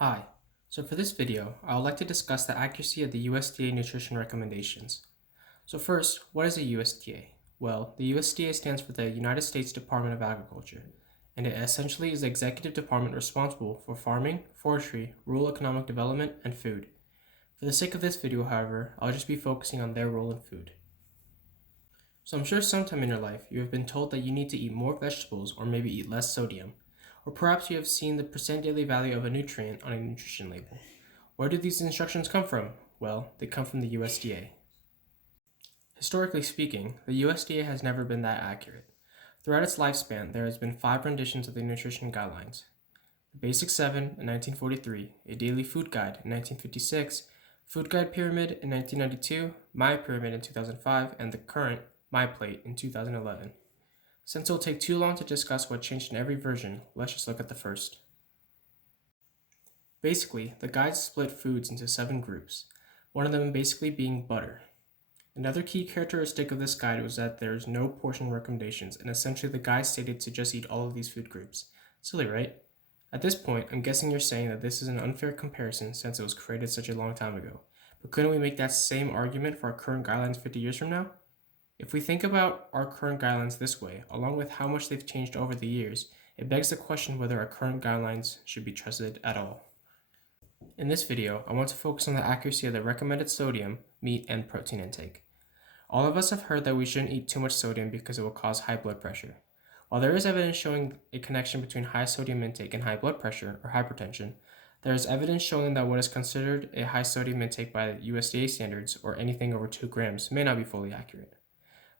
Hi, so for this video, I would like to discuss the accuracy of the USDA nutrition recommendations. So first, what is a USDA? Well, the USDA stands for the United States Department of Agriculture, and it essentially is the executive department responsible for farming, forestry, rural economic development, and food. For the sake of this video, however, I'll just be focusing on their role in food. So I'm sure sometime in your life you have been told that you need to eat more vegetables or maybe eat less sodium. Or perhaps you have seen the percent daily value of a nutrient on a nutrition label. Where do these instructions come from? Well, they come from the USDA. Historically speaking, the USDA has never been that accurate. Throughout its lifespan, there has been 5 renditions of the nutrition guidelines. The Basic 7 in 1943, a Daily Food Guide in 1956, Food Guide Pyramid in 1992, My Pyramid in 2005, and the current My Plate in 2011. Since it'll take too long to discuss what changed in every version, let's just look at the first. Basically, the guides split foods into 7 groups, one of them basically being butter. Another key characteristic of this guide was that there's no portion recommendations, and essentially the guide stated to just eat all of these food groups. Silly, right? At this point, I'm guessing you're saying that this is an unfair comparison since it was created such a long time ago. But couldn't we make that same argument for our current guidelines 50 years from now? If we think about our current guidelines this way, along with how much they've changed over the years, it begs the question whether our current guidelines should be trusted at all. In this video, I want to focus on the accuracy of the recommended sodium, meat, and protein intake. All of us have heard that we shouldn't eat too much sodium because it will cause high blood pressure. While there is evidence showing a connection between high sodium intake and high blood pressure or hypertension, there is evidence showing that what is considered a high sodium intake by USDA standards, or anything over 2 grams, may not be fully accurate.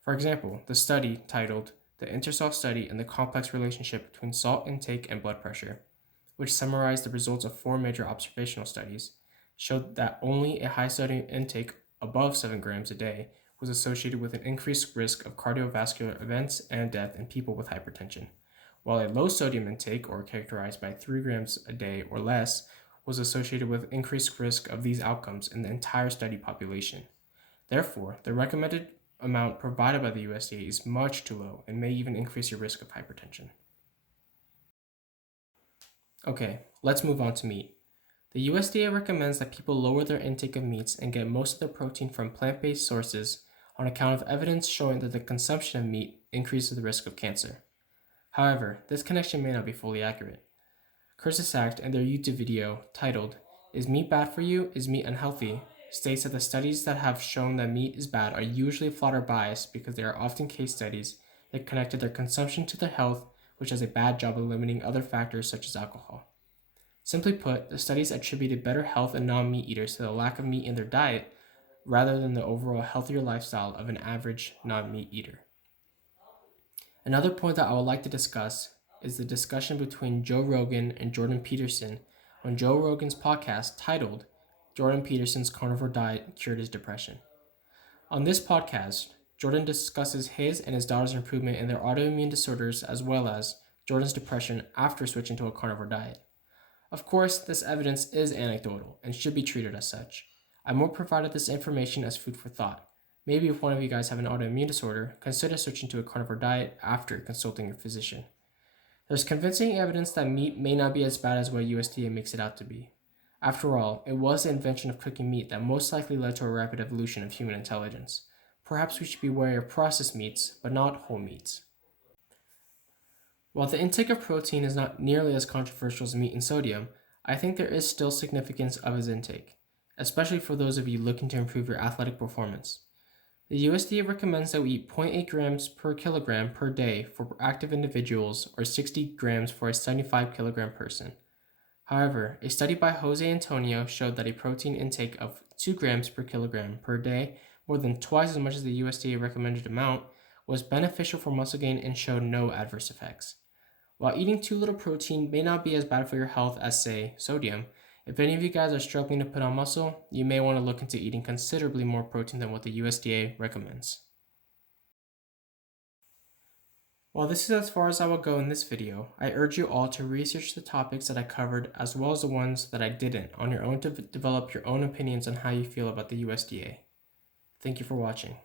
For example, the study titled The INTERSALT Study in the Complex Relationship Between Salt Intake and Blood Pressure, which summarized the results of 4 major observational studies, showed that only a high sodium intake above 7 grams a day was associated with an increased risk of cardiovascular events and death in people with hypertension, while a low sodium intake, or characterized by 3 grams a day or less, was associated with increased risk of these outcomes in the entire study population. Therefore, the recommended amount provided by the USDA is much too low and may even increase your risk of hypertension. Okay, let's move on to meat. The USDA recommends that people lower their intake of meats and get most of their protein from plant-based sources on account of evidence showing that the consumption of meat increases the risk of cancer. However, this connection may not be fully accurate. Kurzgesagt, in their YouTube video titled, "Is Meat Bad for You? Is Meat Unhealthy?" states that the studies that have shown that meat is bad are usually flawed or biased because they are often case studies that connected their consumption to their health, which does a bad job of limiting other factors such as alcohol. Simply put, the studies attributed better health in non-meat eaters to the lack of meat in their diet rather than the overall healthier lifestyle of an average non-meat eater. Another point that I would like to discuss is the discussion between Joe Rogan and Jordan Peterson on Joe Rogan's podcast titled Jordan Peterson's Carnivore Diet Cured His Depression. On this podcast, Jordan discusses his and his daughter's improvement in their autoimmune disorders as well as Jordan's depression after switching to a carnivore diet. Of course, this evidence is anecdotal and should be treated as such. I more provided this information as food for thought. Maybe if one of you guys have an autoimmune disorder, consider switching to a carnivore diet after consulting your physician. There's convincing evidence that meat may not be as bad as what USDA makes it out to be. After all, it was the invention of cooking meat that most likely led to a rapid evolution of human intelligence. Perhaps we should be wary of processed meats, but not whole meats. While the intake of protein is not nearly as controversial as meat and sodium, I think there is still significance of its intake, especially for those of you looking to improve your athletic performance. The USDA recommends that we eat 0.8 grams per kilogram per day for active individuals or 60 grams for a 75 kilogram person. However, a study by Jose Antonio showed that a protein intake of 2 grams per kilogram per day, more than twice as much as the USDA recommended amount, was beneficial for muscle gain and showed no adverse effects. While eating too little protein may not be as bad for your health as, say, sodium, if any of you guys are struggling to put on muscle, you may want to look into eating considerably more protein than what the USDA recommends. While this is as far as I will go in this video, I urge you all to research the topics that I covered as well as the ones that I didn't on your own to develop your own opinions on how you feel about the USDA. Thank you for watching.